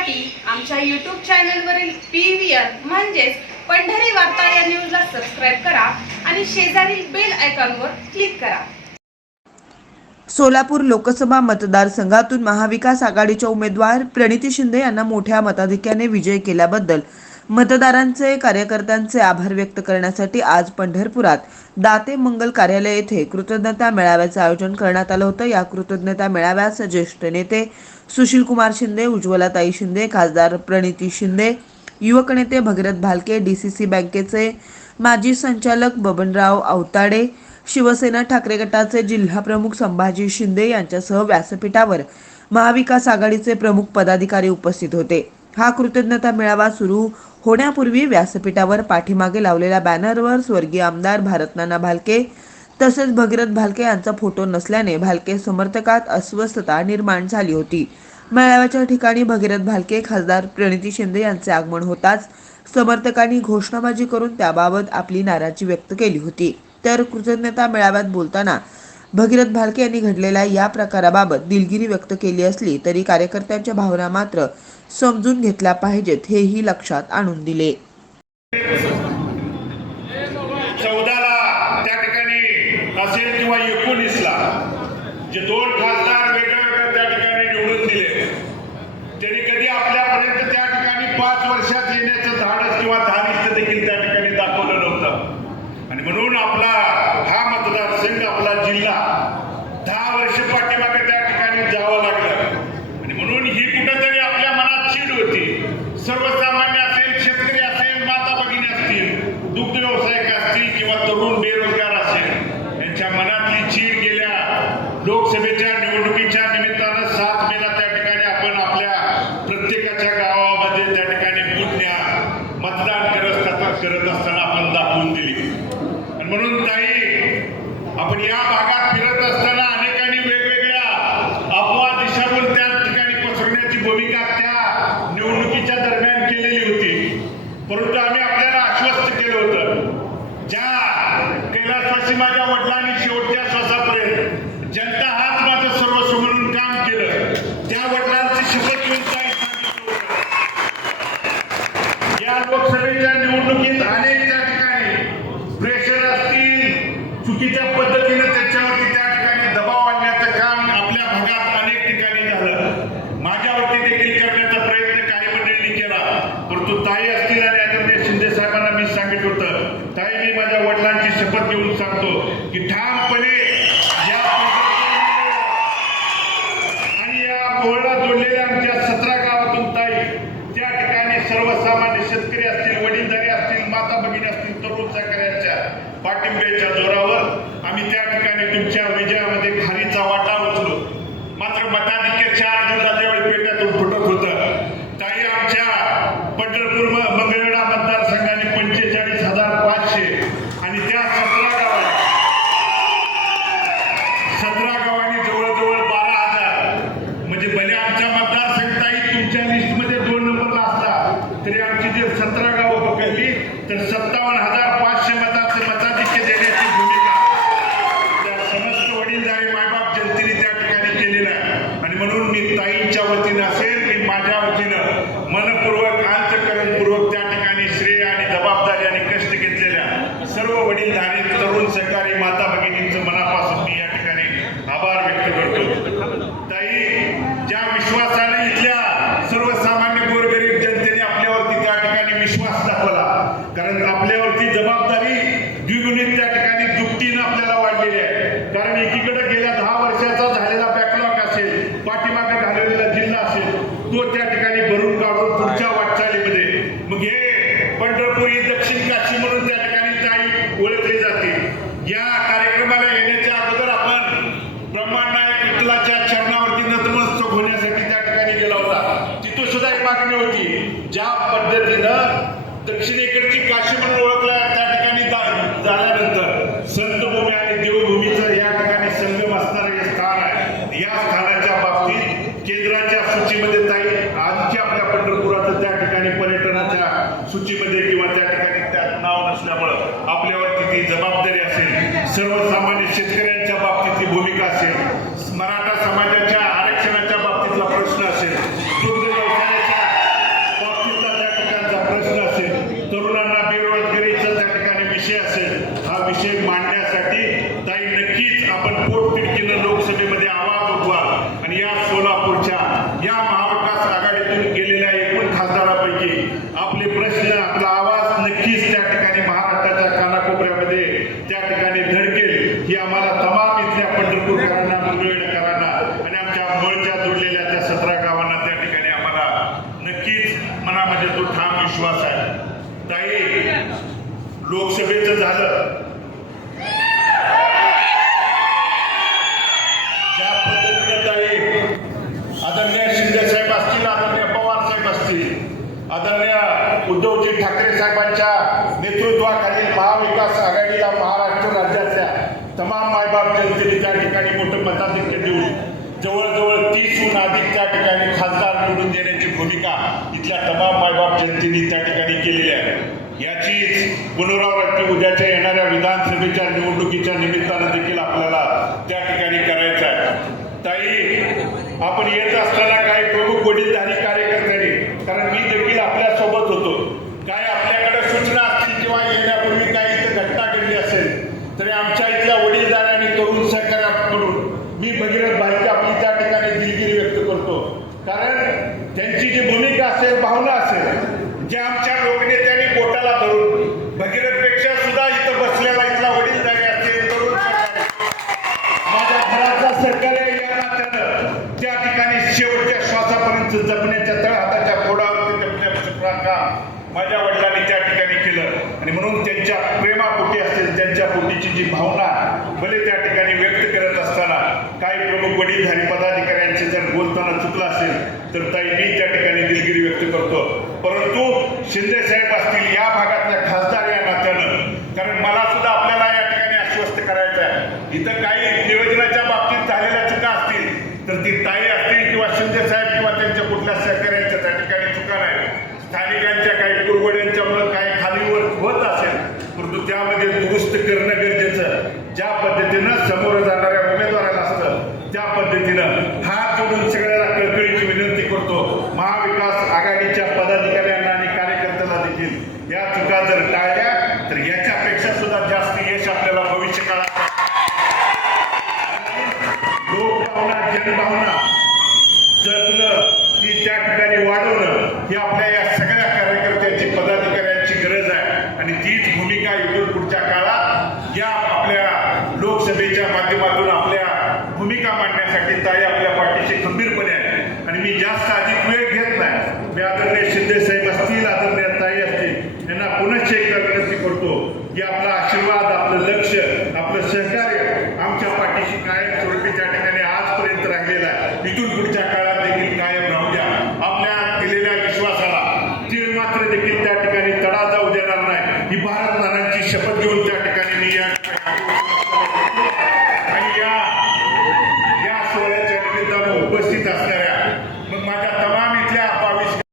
पाहण्यासाठी आमच्या यूट्यूब चॅनलवरील पी व्ही आर म्हणजेच पंढरी वार्ता या न्यूजला सबस्क्राईब करा आणि शेजारील बेल आयकॉनवर क्लिक करा. सोलापूर लोकसभा मतदारसंघातून महाविकास आघाडीच्या उमेदवार प्रणिती शिंदे यांना मोठ्या मताधिक्याने विजय केल्याबद्दल मतदारांचे कार्यकर्त्यांचे आभार व्यक्त करण्यासाठी आज पंढरपुरात दाते मंगल कार्यालय येथे कृतज्ञता मेळाव्याचं आयोजन करण्यात आलं होतं. या कृतज्ञता मेळाव्यास ज्येष्ठ नेते सुशील कुमार शिंदे उज्ज्वलाताई शिंदे खासदार प्रणिती शिंदे युवक नेते Bhagirath Bhalke D C C बँकेचे माजी संचालक बबनराव अवताडे शिवसेना ठाकरे गटाचे जिल्हाप्रमुख संभाजी शिंदे यांच्यासह व्यासपीठावर महाविकास आघाडीचे प्रमुख पदाधिकारी उपस्थित होते. हा कृतज्ञता मेळावा सुरू होण्यापूर्वी व्यासपीठावर पाठीमागे लावलेल्या बॅनरवर स्वर्गीय आमदार भारतनाना भालके तसेच भगीरथ भालके यांचा फोटो नसल्याने भालके समर्थकात अस्वस्थता निर्माण झाली होती. मेळाव्याच्या ठिकाणी भगीरथ भालके खासदार प्रणिती शिंदे यांचे आगमन होताच समर्थकांनी घोषणाबाजी करून त्याबाबत आपली नाराजी व्यक्त केली होती. तर कृतज्ञता मेळाव्यात बोलताना भगीरथ भालके यांनी घडलेल्या या प्रकाराबाबत दिलगिरी व्यक्त केली असली तरी कार्यकर्त्यांच्या भावना मात्र समजून घेतल्या पाहिजेत हेही लक्षात आणून दिले चौदाला त्या ठिकाणी असेल किंवा एकोणीसला जे दोन खासदार वेगळ्या वेगळ्या त्या ठिकाणी निवडून दिले त्यांनी कधी आपल्यापर्यंत त्या ठिकाणी पाच वर्षात येण्याचं धाडस किंवा धारिष्ट देखील त्या ठिकाणी दाखवलं नव्हतं आणि म्हणून आपला हा मतदारसंघ आपला जिल्हा दहा वर्ष पाठीमागे त्या ठिकाणी जावं लागलं आणि म्हणून ही कुठंतरी आपल्या मनात चीड होती सर्वसामान्य असेल शेतकरी असेल माता भगिनी असतील दुग्ध व्यावसायिक असतील किंवा तरुण बेरोजगार असेल यांच्या मनातली चीड गेल्या लोकसभेच्या निवडणुकीच्या निमित्तानं सात मेला त्या ठिकाणी आपण आपल्या प्रत्येकाच्या गावामध्ये त्या ठिकाणी पुण्या मतदान करत असताना करत असताना आपण दाखवून दिली आणि म्हणून ताई आपण या भागात फिरत असताना अनेकांनी वेगवेगळ्या अफवा दिशाभूल त्या ठिकाणी पसरण्याची भूमिका त्या निवडणुकीच्या दरम्यान केलेली होती. परंतु आम्ही आपल्याला आश्वस्त केलं होतं. ज्या कैलासवासी माझ्या वडिलांनी शेवटच्या श्वासापर्यंत जनता हाच माझं सर्वस्व म्हणून काम केलं त्या वडिलांची शपथ घेऊन काही सांगितलं होतं या लोकसभेच्या निवडणुकीत अनेक त्या ठिकाणी प्रेशर असतील चुकीच्या पद्धतीने त्याच्यावरती त्या ठिकाणी दबाव आणण्याचं काम आपल्या भागात अनेक ठिकाणी झालं माझ्यावरती देखील करण्याचा प्रयत्न काही मंडळींनी केला परंतु ताई असतील आणि आदरणीय शिंदे साहेबांना मी सांगितलं होतं ताई मी माझ्या वडिलांची शपथ घेऊन सांगतो की ठामपणे या आणि या मोहळा जोडलेल्या आमच्या सतरा गावातून ताई त्या ठिकाणी सर्वसामान्य शेतकरी असतील वडीलधारी असतील माता भगिनी असतील तरुण सहकार्यांच्या पाठिंब्याच्या जोरावर आम्ही त्या ठिकाणी तुमच्या विजयामध्ये खारीचा वाटा उचलो मात्र मताधिक्य चार जिल्हा ज्यावेळी पेट्यातून फुटत होतं ताई आमच्या पंढरपूर म- मंगळवेढा मतदारसंघाने पंचेचाळीस हजार पाचशे आणि त्या सतरा गावात सतरा गावांनी जवळजवळ बारा हजार म्हणजे भले आमच्या मतदारसंघाही तुमच्या लिस्टमध्ये दोन नंबरला असला तरी आमची जर सतरा गावं पकडली तर सत्तावन्न हजार पाचशे मताचं मताधिक्य देण्याची भूमिका त्या समस्त वडीलधारी मायबाप जनतेने त्या ठिकाणी केलेलं आहे आणि म्हणून मी ताईंच्या वतीने असेल मी माझ्या वतीनं मनपूर्वक अंतकरणपूर्वक त्या ठिकाणी श्रेय आणि जबाबदारी आणि कष्ट घेतलेल्या सर्व वडीलधारी तरुण सहकारी माता भगिनींचं मनापासून मी या ठिकाणी आभार व्यक्त करतो ताई ज्या विश्वासाने इथल्या सर्वसामान्य गोरगरीब जनतेने आपल्यावरती त्या ठिकाणी विश्वास दाखवला कारण आपल्यावरती जबाबदारी द्विगुणित त्या ठिकाणी दुपटीनं आपल्याला वाढलेली आहे कारण एकीकडे गेल्या दहा वर्षाचा झालेला बॅकलॉग असेल पाठीमागे घालवलेला जिल्हा असेल तो त्या ठिकाणी भरून काढून पुढच्या वाटचालीमध्ये. मग हे पंढरपूर ही दक्षिण काशी म्हणून त्या ठिकाणी ताई ओळखली जाते. या कार्यक्रमाला येण्याच्या अगोदर आपण ब्रह्मांड नायक विठ्ठलाच्या चरणावरती नतमस्तक होण्यासाठी त्या ठिकाणी गेला होता. तिथं सुद्धा एक मागणी होती. ज्या पद्धतीनं दक्षिणेकडची काशी म्हणून आक्षेप मांडण्यासाठी ताई नक्कीच आपण पोटतिडकीनं लोकसभेमध्ये आवाज उठवा. आणि या सोलापूरच्या या महाविकास आघाडीतून गेलेल्या एकूण खासदारापैकी आपले प्रश्न आपला आवाज नक्कीच त्या ठिकाणी महाराष्ट्राच्या कानाकोपऱ्यामध्ये त्या ठिकाणी धडकेल ही आम्हाला तमाम इथल्या पंढरपूरकरांना मुंबईकरांना आणि आमच्या मळच्या जोडलेल्या त्या सतरा गावांना त्या ठिकाणी आम्हाला नक्कीच मनामध्ये तो ठाम विश्वास आहे. ताई लोकसभेचं झालं. त्यांनी त्या ठिकाणी केलेली आहे. याचीच पुनरावृत्ती उद्याच्या येणाऱ्या विधान तुमचं जपण्याच्या तळ हाताच्या फोडावरती जपण्याचं माझ्या वडिलांनी त्या ठिकाणी केलं. आणि म्हणून त्यांच्या प्रेमापोटी असेल त्यांच्या पोटीची जी भावना भले त्या ठिकाणी व्यक्त करत असताना काही प्रमुख वडीलधारी पदाधिकाऱ्यांचे जर बोलताना चुकलं असेल तर ताई मी त्या ठिकाणी दिलगिरी व्यक्त करतो. परंतु शिंदे साहेब असतील या भागातल्या खासदार हात जोडून सगळ्याला कळकळीची विनंती करतो महाविकास आघाडीच्या Just started